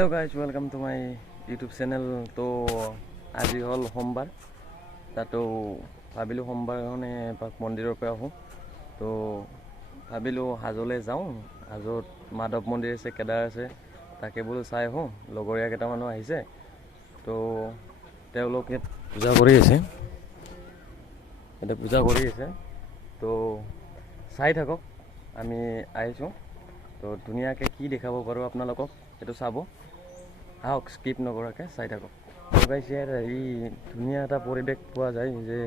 Hello guys welcome to my YouTube channel. तो आज हल सोमबार तो भाविलो सोमबार কাৰণে এপাক মন্দিৰৰ পৰা আহোঁ। তো ভাবিলোঁ হাজোলৈ যাওঁ। হাজোত মাধৱ মন্দিৰ আছে, কেদাৰ আছে, তাকে বোলো চাই আহোঁ। লগৰীয়া কেইটামানো আহিছে, তো তেওঁলোকে পূজা কৰি আছে, তো চাই থাকক। আমি আহিছোঁ, তো ধুনীয়াকৈ কি দেখাব পাৰোঁ আপোনালোকক সেইটো চাব। আহক, স্কিপ নকৰাকৈ চাই থাকক। তো গাইছ ইয়াৰ এই ধুনীয়া এটা পৰিৱেশ পোৱা যায় যে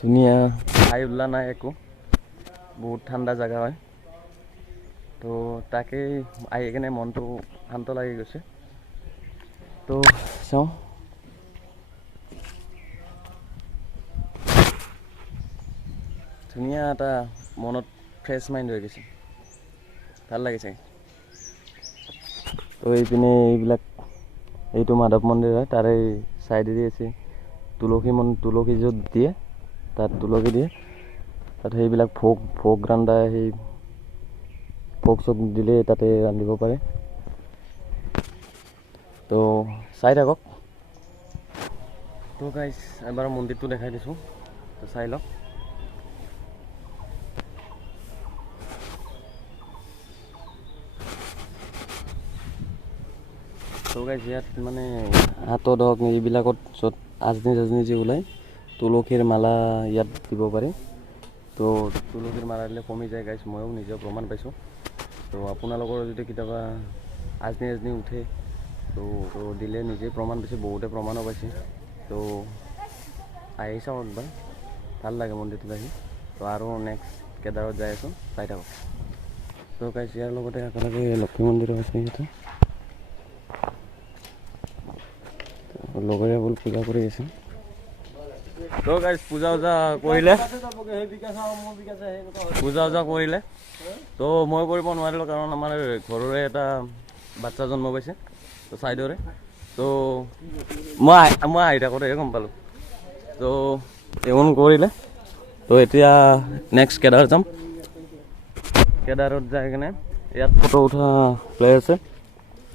ধুনীয়া হাই উল্লা নাই একো, বহুত ঠাণ্ডা জেগা হয়। তো তাকেই আহি কিনে মনটো শান্ত লাগি গৈছে। তো চাওঁ, ধুনীয়া এটা মনত ফ্ৰেছ মাইণ্ড হৈ গৈছে, ভাল লাগিছে। তো এইপিনে এইবিলাক এইটো মাধৱ মন্দিৰ হয়, তাৰে চাইডেদি আছে তুলসী য'ত দিয়ে, তাত তুলসী দিয়ে, তাত সেইবিলাক ভোগ ৰান্ধা, সেই ভোগ চোগ দিলে তাতে ৰান্ধিব পাৰে। তো চাই থাকক। তো গাইছ এবাৰ মন্দিৰটো দেখাই দিছোঁ, তো চাই লওক। তো গাইছ ইয়াত মানে হাতত হওক এইবিলাকত য'ত আজনি যে ওলায়, তুলসীৰ মালা ইয়াত দিব পাৰে। তো তুলসীৰ মালা দিলে কমি যায় গাইছ, ময়ো নিজে প্ৰমাণ পাইছোঁ। তো আপোনালোকৰ যদি কেতিয়াবা আজনি উঠে তো দিলে নিজে প্ৰমাণ পাইছে, বহুতে প্ৰমাণো পাইছে। তো আহি চাওঁ একবাৰ, ভাল লাগে মন্দিৰটোত আহি। তো আৰু নেক্সট কেদাৰত যাই আছোঁ, চাই থাকক। তো গাইছ ইয়াৰ লগতে একেলগে লক্ষ্মী মন্দিৰো আছে ইয়াতে, লগৰীয়া বোল পূজা কৰি আছে। তো গাইছ পূজা কৰিলে, তো মই কৰিব নোৱাৰিলোঁ, কাৰণ আমাৰ ঘৰৰে এটা বাচ্ছা জন্ম পাইছে, তো চাইডৰে। তো মই আহি থাকোঁতে গম পালোঁ। তো এওন কৰিলে। তো এতিয়া নেক্সট কেদাৰ যাম। কেদাৰত যাই কিনে ইয়াত ফটো উঠা প্লেচ আছে,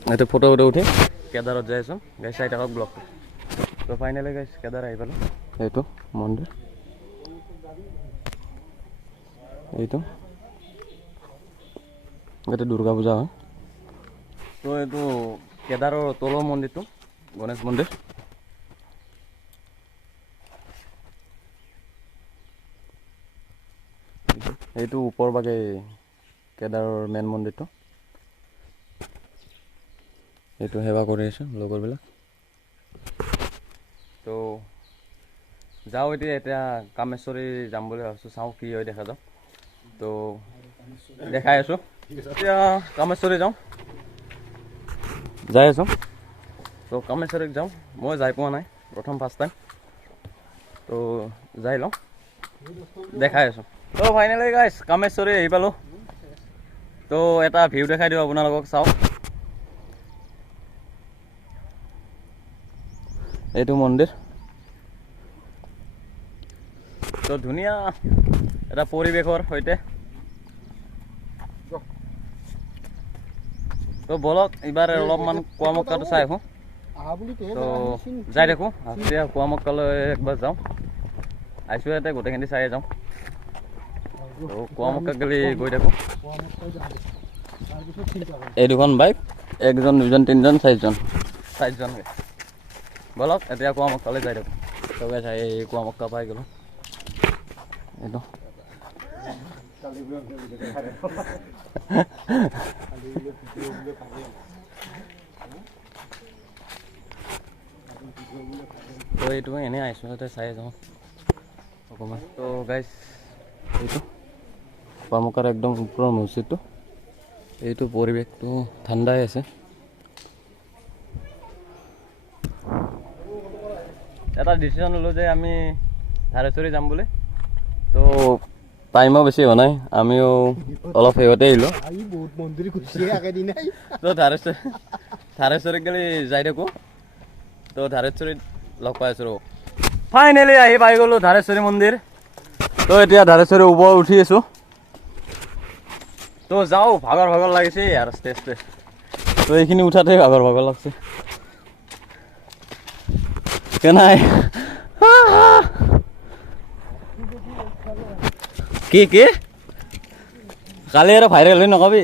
ইয়াতে ফটো উঠি কেদাৰত যাই আছোঁ। গাইছ চাই থাকক ব্লগটো। তো ফাইনেলি গাইছ কেদাৰ আহি পালোঁ। এইটো মন্দিৰ, এইটো ইয়াতে দুৰ্গা পূজা হয়। তো এইটো কেদাৰৰ তলৰ মন্দিৰটো গণেশ মন্দিৰ। এইটো ওপৰ বাগে কেদাৰৰ মেইন মন্দিৰটো। এইটো সেৱা কৰি আছোঁ লগৰবিলাক। তো যাওঁ এতিয়া কামেশ্বৰী যাম বুলি ভাবিছোঁ, চাওঁ কি হয় দেখা যাওক। তো দেখাই আছোঁ, এতিয়া কামেশ্বৰী যাই আছোঁ। তো কামেশ্বৰীত যাওঁ, মই যাই পোৱা নাই, প্ৰথম ফাৰ্ষ্ট টাইম। তো যাই লওঁ, দেখাই আছোঁ। তো ফাইনেলি গাইছ কামেশ্বৰী আহি পালোঁ। তো এটা ভিউ দেখাই দিওঁ আপোনালোকক, চাওক। এইটো মন্দিৰ, তো ধুনীয়া এটা পৰিৱেশৰ সৈতে। তো বলক এইবাৰ অলপমান কুৱামক্কাটো চাই আহোঁ। তো যাই দেখোঁ, এতিয়া কুৱামক্কালৈ একবাৰ যাওঁ। আহিছোঁ ইয়াতে গোটেইখিনি চাই যাওঁ। তো কুৱামক্কা গেলি গৈ থাকোঁ। এই দুখন বাইক, একজন দুজন তিনিজন চাৰিজন বলক এতিয়া কুৱামক্কালৈ যাই থাকোঁ। তো গাইছ এই কুৱামক্কা পাই গ'লোঁ। এইটো তো এইটো এনেই আহিছোঁ, তাতে চাই যাওঁ অকণমান। তো গাইছ এইটো কুৱামক্কাৰ একদম ওপৰৰ মছজিদটো। এইটো পৰিৱেশটো ঠাণ্ডাই আছে। এটা ডিচিশ্যন ল'লোঁ যে আমি ধাৰেশ্বৰী যাম বুলি। তো টাইমো বেছি হোৱা নাই, আমিও অলপ শেহতে আহিলোঁ। তো ধাৰেশ্বৰীত গেলি যাই থাকোঁ। তো ধাৰেশ্বৰীত লগ পাই আছোঁ। ফাইনেলি আহি পাই গ'লোঁ ধাৰেশ্বৰী মন্দিৰ। তো এতিয়া ধাৰেশ্বৰী ওপৰত উঠি আছোঁ। তো যাওঁ, ভাগৰ লাগিছে আৰু ষ্টেজ। তো তো এইখিনি উঠাতে ভাগৰ ভাগৰ লাগছে কেনাই কি কালি আৰু ভাইৰেল হৈ নকবি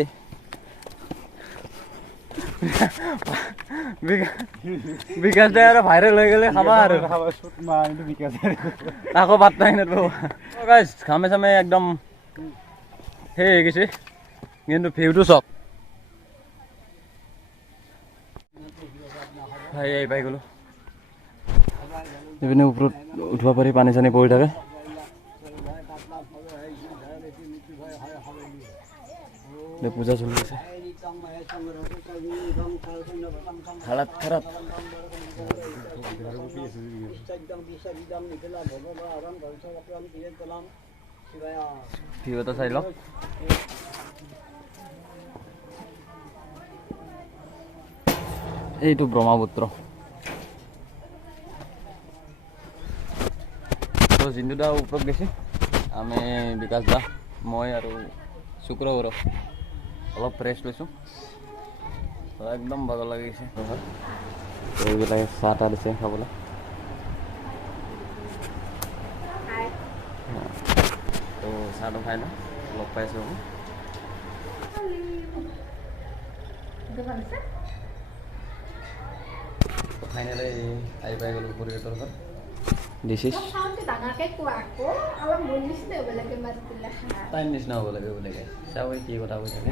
বিকাশ দাই আৰু ভাইৰেল হৈ গ'লে খাবা আৰু আকৌ বাৰ্তা গাইছ ঘামে চামে একদম সেই হৈ গৈছে কিন্তু ভিউটো চাওক পাই গ'লো এইপিনে ওপৰত উঠিব পাৰি পানী চানী পৰি থাকে পূজা চলি আছে খাৰাত ভিউ এটা চাই লওক এইটো ব্ৰহ্মপুত্ৰ তো জিন্দু দা ওপৰত গৈছে আমি বিকাশ দা মই আৰু শুক্ৰবাৰ অলপ ফ্ৰেছ লৈছোঁ একদম ভাগৰ লাগিছে এইবিলাকে চাহ তাহ দিছে খাবলৈ তো চাহটো খাই লওঁ লগ পাইছোঁ ফাইনেলি আহি পাই গ'লোঁ পৰিৱেশৰ ঘৰত দিছ ইজ টাইম নিচিনা হ'ব লাগে বোলে চাওঁ কি কথা কৈ থাকে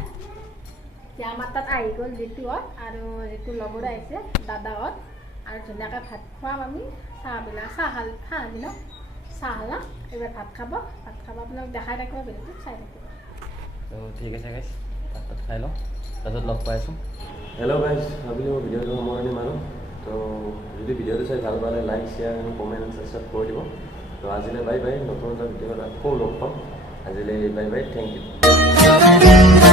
আমাৰ তাত আহি গ'ল ঋতুহঁত আৰু ঋতু লগৰ আহিছে দাদাহঁত আৰু ধুনীয়াকৈ ভাত খুৱাম আমি চাহ খালি ন চাহ খালা এইবাৰ ভাত খাব আপোনাক দেখাই থাকিব বেলেগটো চাই থাকিব তো ঠিক আছে গাইছ ভাত খাই লওঁ তাৰপিছত লগ পাই আছোঁ হেল্ল' গাইছ ভাবিলোঁ ভিডিঅ'টো সামৰণি মাৰোঁ তো যদি ভিডিঅ'টো চাই ভাল পালে লাইক শ্বেয়াৰ কমেণ্ট ছাবস্ক্ৰাইব কৰি দিব তো আজিলৈ বাই বাই নতুন এটা ভিডিঅ'ত আকৌ লগ পাম আজিলৈ বাই বাই থেংক ইউ